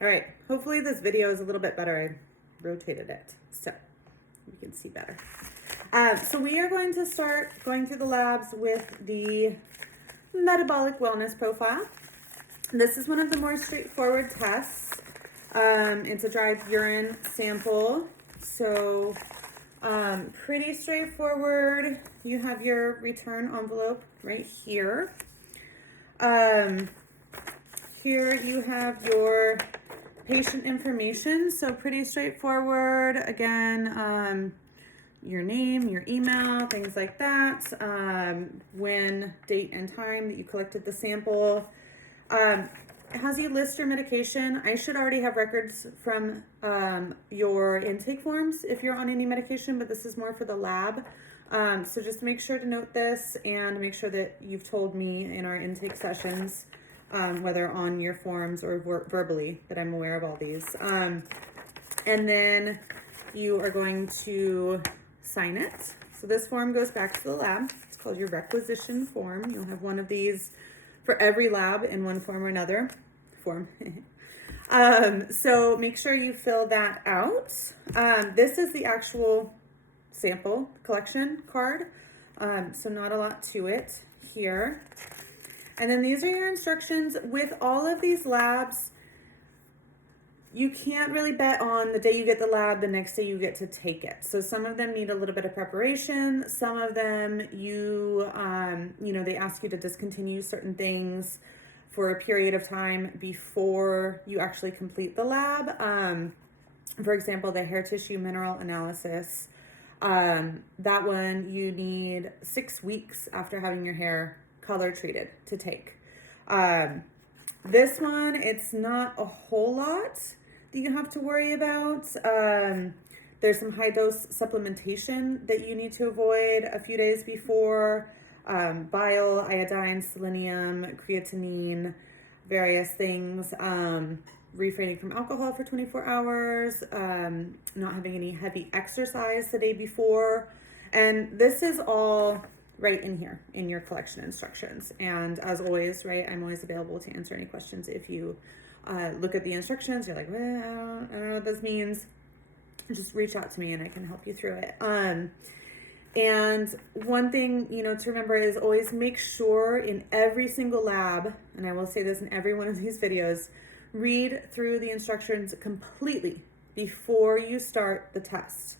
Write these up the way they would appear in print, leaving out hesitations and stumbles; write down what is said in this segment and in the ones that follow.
All right, hopefully this video is a little bit better. I rotated it so you can see better. So we are going to start going through the labs with the metabolic wellness profile. This is one of the more straightforward tests. It's a dried urine sample, so pretty straightforward. You have your return envelope right here. Here you have your patient information, so pretty straightforward. Again, your name, your email, things like that. When, date, and time that you collected the sample. It has you list your medication. I should already have records from your intake forms if you're on any medication, but this is more for the lab. So just make sure to note this and make sure that you've told me in our intake sessions, whether on your forms or verbally, that I'm aware of all these. And then you are going to sign it. So this form goes back to the lab. It's called your requisition form. You'll have one of these for every lab in one form or another form. So make sure you fill that out. This is the actual sample collection card. So not a lot to it here. And then these are your instructions. With all of these labs, you can't really bet on the day you get the lab, the next day you get to take it. So some of them need a little bit of preparation. Some of them they ask you to discontinue certain things for a period of time before you actually complete the lab. For example, the hair tissue mineral analysis, that one you need 6 weeks after having your hair color treated to take. This one, it's not a whole lot that you have to worry about. There's some high dose supplementation that you need to avoid a few days before. Bile, iodine, selenium, creatinine, various things. Refraining from alcohol for 24 hours, not having any heavy exercise the day before. And this is all right in here in your collection instructions. And as always, right, I'm always available to answer any questions. If you look at the instructions, you're like, well, I don't know what this means, just reach out to me and I can help you through it. And one thing, to remember is always make sure in every single lab, and I will say this in every one of these videos, read through the instructions completely before you start the test.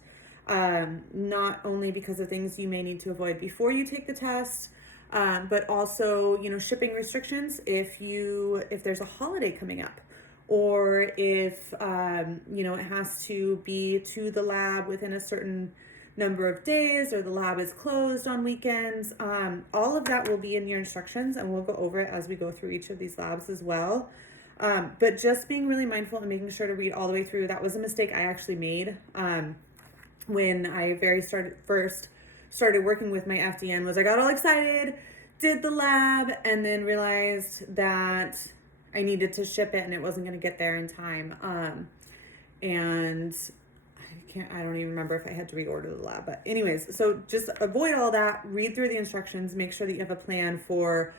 Not only because of things you may need to avoid before you take the test, but also, shipping restrictions if there's a holiday coming up, or if, it has to be to the lab within a certain number of days, or the lab is closed on weekends. All of that will be in your instructions, and we'll go over it as we go through each of these labs as well. But just being really mindful and making sure to read all the way through. That was a mistake I actually made when I first started working with my FDN. Was I got all excited, did the lab, and then realized that I needed to ship it and it wasn't going to get there in time. And I don't even remember if I had to reorder the lab. But anyways, so just avoid all that. Read through the instructions. Make sure that you have a plan for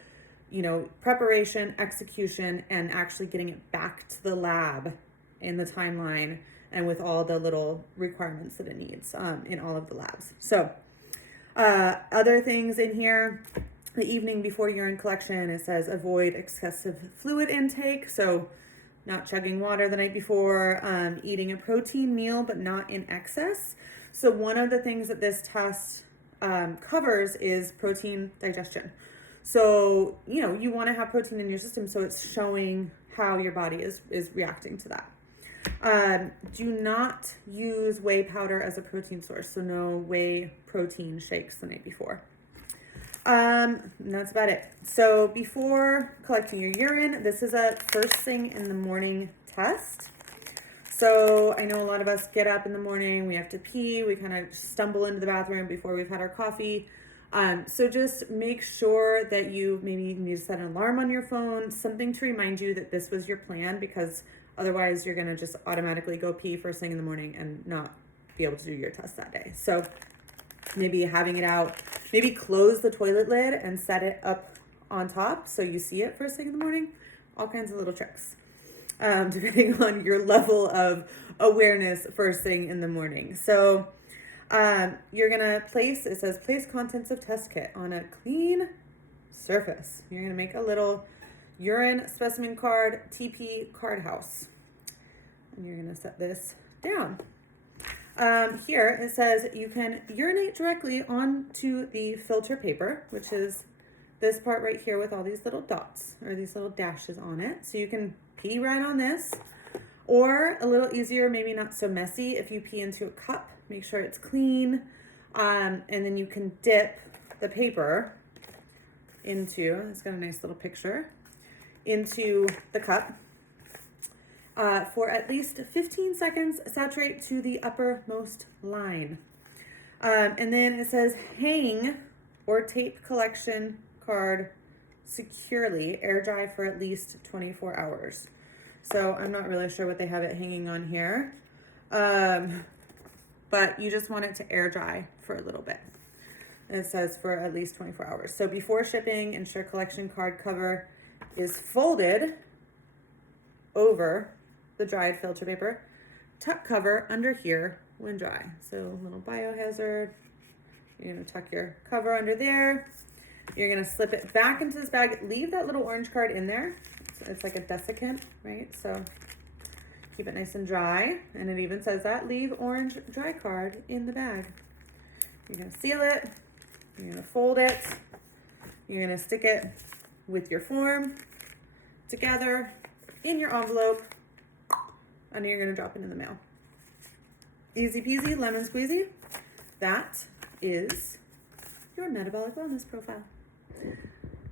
preparation, execution, and actually getting it back to the lab in the timeline and with all the little requirements that it needs in all of the labs. So other things in here, the evening before urine collection, it says avoid excessive fluid intake. So not chugging water the night before, eating a protein meal, but not in excess. So one of the things that this test covers is protein digestion. So, you want to have protein in your system, so it's showing how your body is reacting to that. Do not use whey powder as a protein source. So no whey protein shakes the night before. And that's about it. So before collecting your urine, this is a first thing in the morning test. So I know a lot of us get up in the morning, we have to pee, we kind of stumble into the bathroom before we've had our coffee. So just make sure that you maybe need to set an alarm on your phone, something to remind you that this was your plan, because otherwise you're going to just automatically go pee first thing in the morning and not be able to do your test that day. So maybe having it out, maybe close the toilet lid and set it up on top so you see it first thing in the morning. All kinds of little tricks. depending on your level of awareness first thing in the morning. So you're gonna it says place contents of test kit on a clean surface. You're gonna make a little urine specimen card, TP card house. And you're gonna set this down. Here it says you can urinate directly onto the filter paper, which is this part right here with all these little dots or these little dashes on it. So you can pee right on this, or a little easier, maybe not so messy, if you pee into a cup, make sure it's clean, and then you can dip the paper into, it's got a nice little picture, into the cup. For at least 15 seconds, saturate to the uppermost line. And then it says hang or tape collection card securely, air dry for at least 24 hours. So I'm not really sure what they have it hanging on here. But you just want it to air dry for a little bit. And it says for at least 24 hours. So before shipping, ensure collection card cover is folded over the dried filter paper. Tuck cover under here when dry. So little biohazard. You're gonna tuck your cover under there. You're gonna slip it back into this bag. Leave that little orange card in there. It's like a desiccant, right? So keep it nice and dry. And it even says that, leave orange dry card in the bag. You're gonna seal it. You're gonna fold it. You're gonna stick it with your form together in your envelope. And you're gonna drop it in the mail. Easy peasy, lemon squeezy. That is your metabolic wellness profile.